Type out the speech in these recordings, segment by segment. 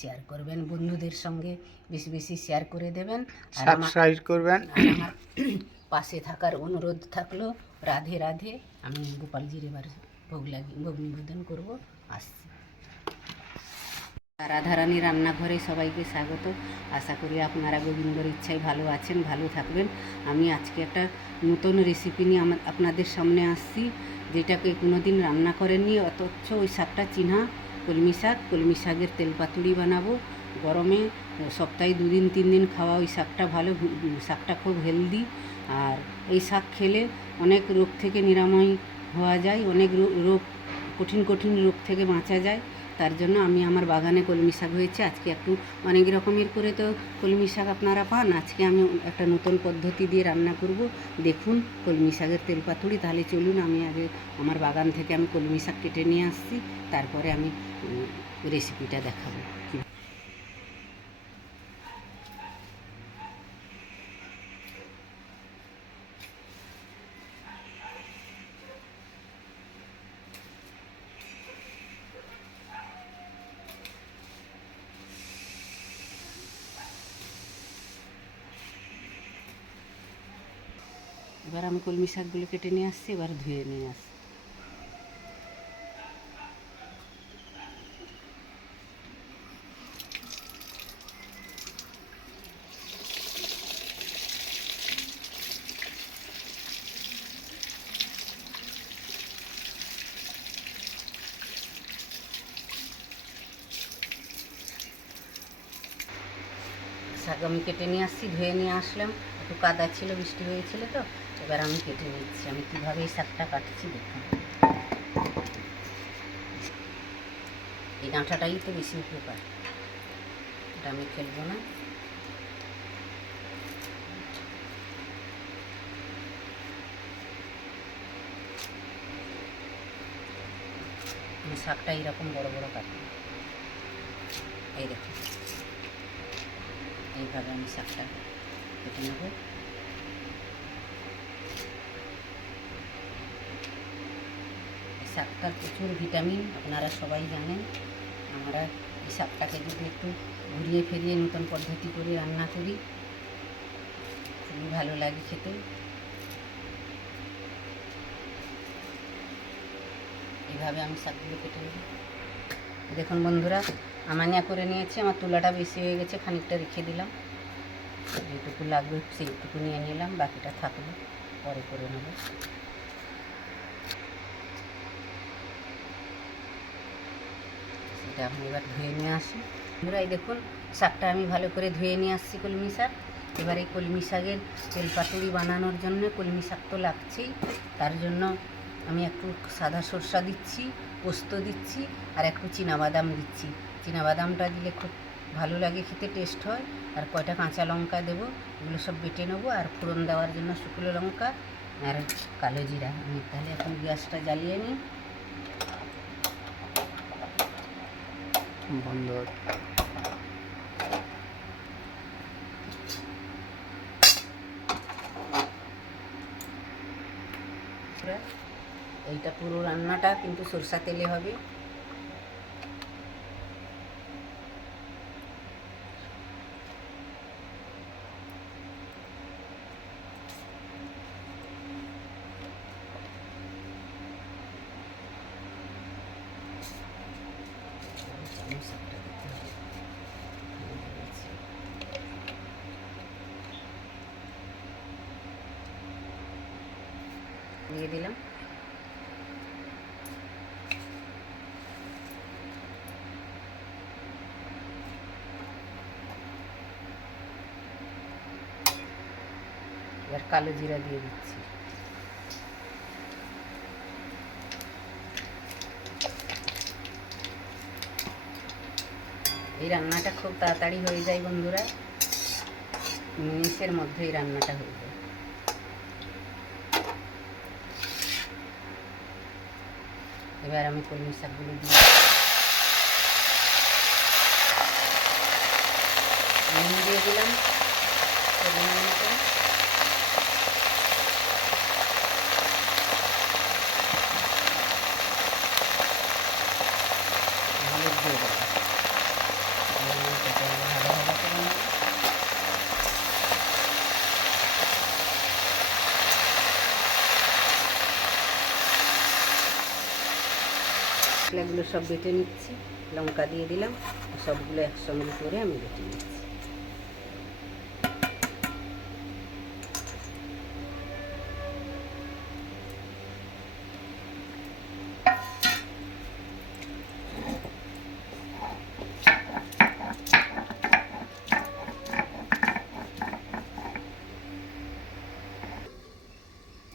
Share করবেন, বন্ধুদের সঙ্গে বেশি বেশি শেয়ার করে দেবেন, আর সাবস্ক্রাইব করবেন। আমার পাশে থাকার অনুরোধ থাকলো। রাধে রাধে। আমি গোপালজির এবার ভোগ নিবেদন করবো, আসছি। রাধারানী রান্নাঘরে সবাইকে স্বাগত। আশা করি আপনারা গোবিন্দর ইচ্ছায় ভালো আছেন, ভালো থাকবেন। আমি আজকে একটা নতুন রেসিপি নিয়ে আপনাদের সামনে আসছি, যেটাকে কোনোদিন রান্না করেননি, অথচ ওই শাকটা চিহ্না কলমি শাকের তেল পাতুড়ি বানাবো। গরমে সপ্তাহে 2 দিন 3 দিন খাওয়া ওই শাকটা ভালো, শাকটা খুব হেলদি। আর এই শাক খেলে অনেক রোগ থেকে নিরাময় হওয়া যায়, অনেক রোগ, কঠিন রোগ থেকে বাঁচা যায়। তার জন্য আমি আমার বাগানে কলমি শাক হয়েছে, আজকে একটু অনেক রকমের করে তো কলমি শাক আপনারা পান, আজকে আমি একটা নতুন পদ্ধতি দিয়ে রান্না করব। দেখুন কলমি শাকের তেল পাতুড়ি। তাহলে চলুন, আমি আগে আমার বাগান থেকে আমি কলমি শাক কেটে নিয়ে আসছি, তারপরে আমি রেসিপিটা দেখাবো। এবার আমি কলমি শাকগুলো কেটে নিয়ে আসছি, এবার ধুয়ে নিয়ে আসছি। শাক আমি কেটে নিয়ে আসছি, ধুয়ে নিয়ে আসলাম, একটু কাদা ছিল, বৃষ্টি হয়েছিল তো। এবার আমি কেটে নিচ্ছি। আমি কীভাবে এই শাকটা কাটছি দেখুন। এই ডাঁটাটাই তো বেশি উপকার, এটা আমি ফেলবো না। আমি শাকটা এইরকম বড় বড় কাটবো, এই দেখুন, এইভাবে আমি শাকটা কেটে নেব। শাকটার প্রচুর ভিটামিন, আপনারা সবাই জানেন। আমরা এই শাকটাকে যদি একটু ঘুরিয়ে ফিরিয়ে নতুন পদ্ধতি করে রান্না করি, খুবই ভালো লাগে খেতে। এইভাবে আমি শাকগুলো কেটে নেব। দেখুন বন্ধুরা, আমানিয়া করে নিয়েছি, আমার তুলাটা বেশি হয়ে গেছে, খানিকটা রেখে দিলাম, যেটুকু লাগবে সেইটুকু নিয়ে নিলাম, বাকিটা থাকবে পরে করে নেব। সেটা আমি এবার ধুয়ে নিয়ে আসি। বন্ধুরা এই দেখুন, শাকটা আমি ভালো করে ধুয়ে নিয়ে আসছি, কলমি শাক। এবার এই কলমি শাকের তেল পাতুড়ি বানানোর জন্য কলমি শাক তো লাগছেই, তার জন্য আমি একটু সাদা সরষা দিচ্ছি, পোস্ত দিচ্ছি, আর একটু চীনাবাদাম দিচ্ছি। চীনাবাদামটা দিলে খুব ভালো লাগে খেতে, টেস্ট হয়। আর কয়টা কাঁচা লঙ্কা দেবো, এগুলো সব বেটে নেবো। আর ফোড়ন দেওয়ার জন্য শুকনো লঙ্কা আর কালো জিরা। আমি তাহলে এখন গ্যাসটা জ্বালিয়ে নিই। বন্ধ। এইটা পুরো রান্নাটা কিন্তু সরষা তেলে হবে। দিয়ে দিলাম। এবার কালো জিরা দিয়ে দিচ্ছি। এই রান্নাটা খুব তাড়াতাড়ি হয়ে যায় বন্ধুরা, মিনিটের মধ্যে এই রান্নাটা হয়ে যায়। এবার আমি কলমি শাকগুলো দিয়ে নুন দিয়ে দিলাম পরিমাণ মতো। হলুদ দিয়ে দেবো, মশলাগুলো সব বেটে নিচ্ছি। লঙ্কা দিয়ে দিলাম, সবগুলো একসঙ্গে করে আমি বেটে নিচ্ছি।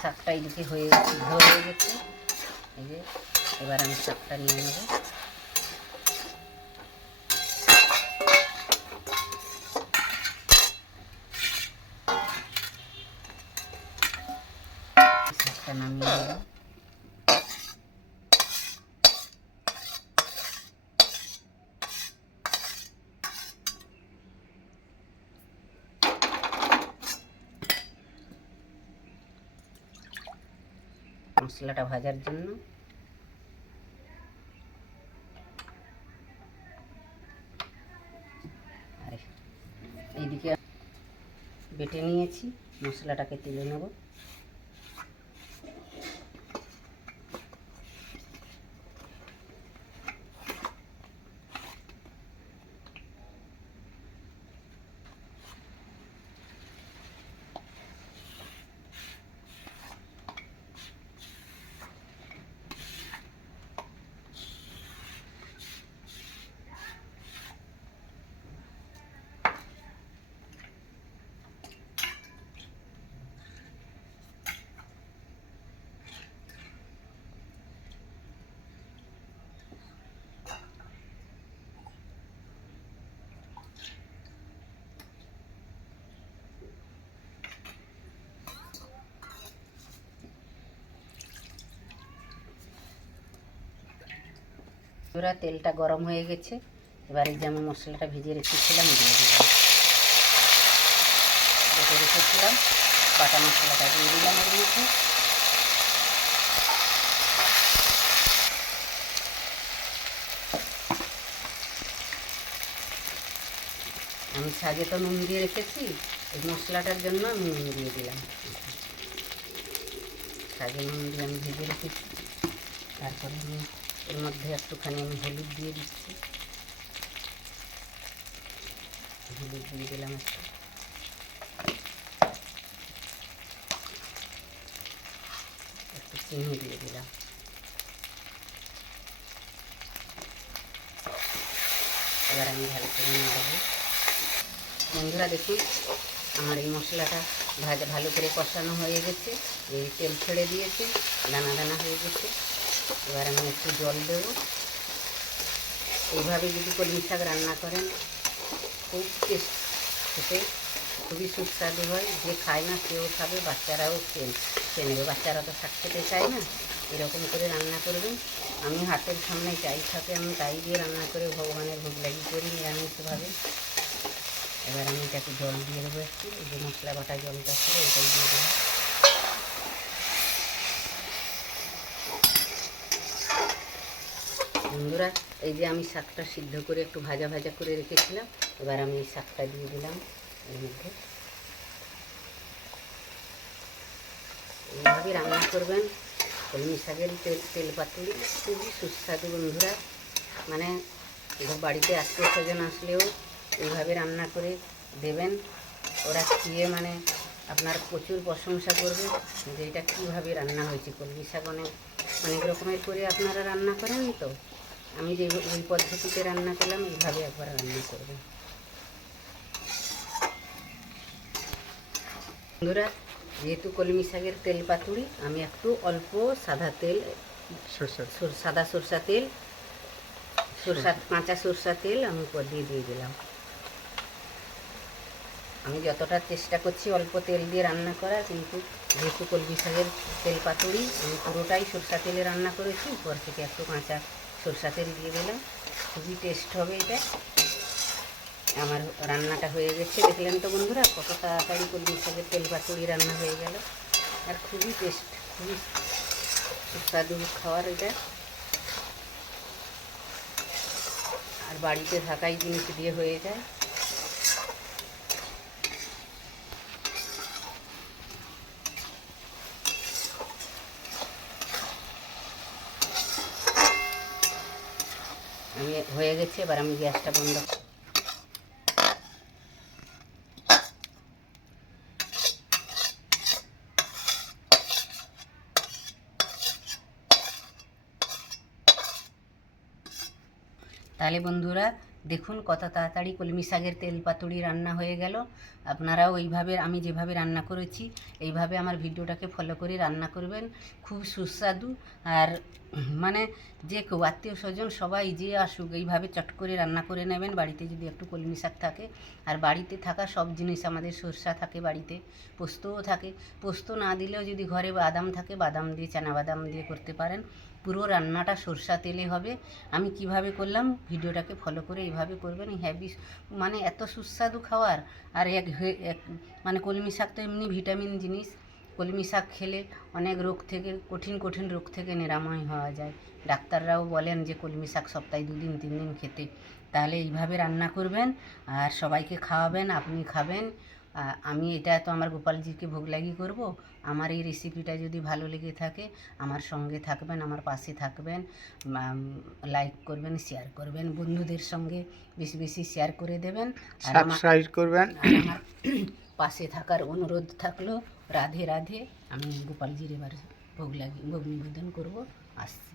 শাকটা এদিকে হয়ে গেছে। এই যে এবার আমি শাকটা নিয়ে নেব। শাকটা নামিয়ে নিলাম। মশলাটা ভাজার জন্য আর এইদিকে বেটে নিয়েছি, মশলাটাকে তুলে নেব। তেলটা গরম হয়ে গেছে। এবার এই যে আমি মশলাটা ভেজে রেখেছিলাম দিয়ে দিলাম, ভেজে রেখেছিলাম বাটা মশলাটা দিয়ে দিলাম এর মধ্যে। আমি শাকে তো নুন দিয়ে রেখেছি, এই মশলাটার জন্য আমি নুন দিয়ে দিলাম। শাকে নুন দিয়ে আমি ভেজে রেখেছি। তারপরে আমি এর মধ্যে একটুখানি আমি হলুদ দিয়ে দিচ্ছি। হলুদ দিয়ে দিলাম একটু, একটু চিনি দিয়ে দিলাম। এবার আমি ভালো করে নাড়ব। বন্ধুরা দেখুন, আমার এই মশলাটা ভালো করে কষানো হয়ে গেছে, এই তেল ছেড়ে দিয়েছে, দানা দানা হয়ে গেছে। এবার আমি একটু জল দেব। এইভাবে যদি কলমি শাক রান্না করেন খুব টেস্ট, খেতে খুবই সুস্বাদু হয়। যে খায় না সেও খাবে, বাচ্চারাও খেয়ে নেবে। বাচ্চারা তো শাক খেতে চায় না। এরকম করে রান্না করবেন। আমি হাতের সামনে যাই থাকে আমি তাই দিয়ে রান্না করে ভগবানের ভোগ লাগি করি নিরামিষভাবে। এবার আমি এটাকে জল দিয়ে দেবো একটু, এই যে মশলা বাটা জলটা ছিল ওটাই দিয়ে দেবো। বন্ধুরা এই যে আমি শাকটা সিদ্ধ করে একটু ভাজা ভাজা করে রেখেছিলাম, এবার আমি এই শাকটা দিয়ে দিলাম এর মধ্যে। এইভাবে রান্না করবেন কলমি শাকের তেল পাতুরি, খুবই সুস্বাদু বন্ধুরা। মানে বাড়িতে আত্মীয় স্বজন আসলেও এইভাবে রান্না করে দেবেন, ওরা খেয়ে মানে আপনার প্রচুর প্রশংসা করবে যে এটা কীভাবে রান্না হয়েছে। কলমি শাক অনেক রকমের করে আপনারা রান্না করেন, তো আমি যে এই পদ্ধতিতে রান্না করলাম এইভাবে একবার রান্না করবেন বন্ধুরা। যেহেতু কলমি শাকের তেল পাতুরি, আমি একটু অল্প সাদা তেল, সাদা সরষা তেল, কাঁচা সরষা তেল আমি দিয়ে দিলাম। আমি যতটা চেষ্টা করছি অল্প তেল দিয়ে রান্না করা, কিন্তু যেহেতু কলমি শাকের তেল পাতুরি আমি পুরোটাই সরষা তেলে রান্না করেছি, উপর থেকে একটু কাঁচা সরষা তেল দিয়ে দিলাম। খুবই টেস্ট হবে এটা। আমার রান্নাটা হয়ে গেছে, দেখলেন তো বন্ধুরা কত তাড়াতাড়ি কলমি শাকের তেল পাতুরি রান্না হয়ে গেল। আর খুবই টেস্ট, খুবই সুস্বাদু খাওয়ার এটা। আর বাড়িতে থাকাই জিনিস দিয়ে হয়ে যায়। হয়ে গেছে, এবার আমি গ্যাসটা বন্ধ। তাহলে বন্ধুরা দেখুন কত তাড়াতাড়ি কলমি শাকের তেল পাতুড়ি রান্না হয়ে গেল। আপনারাও ওইভাবে, আমি যেভাবে রান্না করেছি এইভাবে আমার ভিডিওটাকে ফলো করে রান্না করবেন। খুব সুস্বাদু। আর মানে যে কেউ আত্মীয় স্বজন সবাই যে আসুক এইভাবে চট করে রান্না করে নেবেন, বাড়িতে যদি একটু কলমি শাক থাকে। আর বাড়িতে থাকা সব জিনিস, আমাদের সরষা থাকে বাড়িতে, পোস্তও থাকে। পোস্ত না দিলেও যদি ঘরে বাদাম থাকে, বাদাম দিয়ে, চানা বাদাম দিয়ে করতে পারেন। পুরো রান্নাটা সরষা তেলে হবে। আমি কিভাবে করলাম ভিডিওটাকে ফলো করে এইভাবে করবেন। হ্যাভি মানে এত সুস্বাদু খাওয়ার। আর এক মানে কলমি শাক তো এমনি ভিটামিন জিনিস। কলমি শাক খেলে অনেক রোগ থেকে, কঠিন কঠিন রোগ থেকে নিরাময় হওয়া যায়। ডাক্তাররাও বলেন যে কলমি শাক সপ্তাহে 2 দিন 3 দিন খেতে। তাহলে এইভাবে রান্না করবেন আর সবাইকে খাওয়াবেন, আপনি খাবেন। আমি এটা তো আমার গোপালজিকে ভোগ লাগি করব। আমার এই রেসিপিটা যদি ভালো লেগে থাকে আমার সঙ্গে থাকবেন, আমার পাশে থাকবেন, লাইক করবেন, শেয়ার করবেন, বন্ধুদের সঙ্গে বেশি বেশি শেয়ার করে দেবেন। আর সাবস্ক্রাইব করবেন। আর আমার পাশে থাকার অনুরোধ থাকলো। রাধে রাধে। আমি গোপালজির এবার ভোগ নিবেদন করব। আসছি।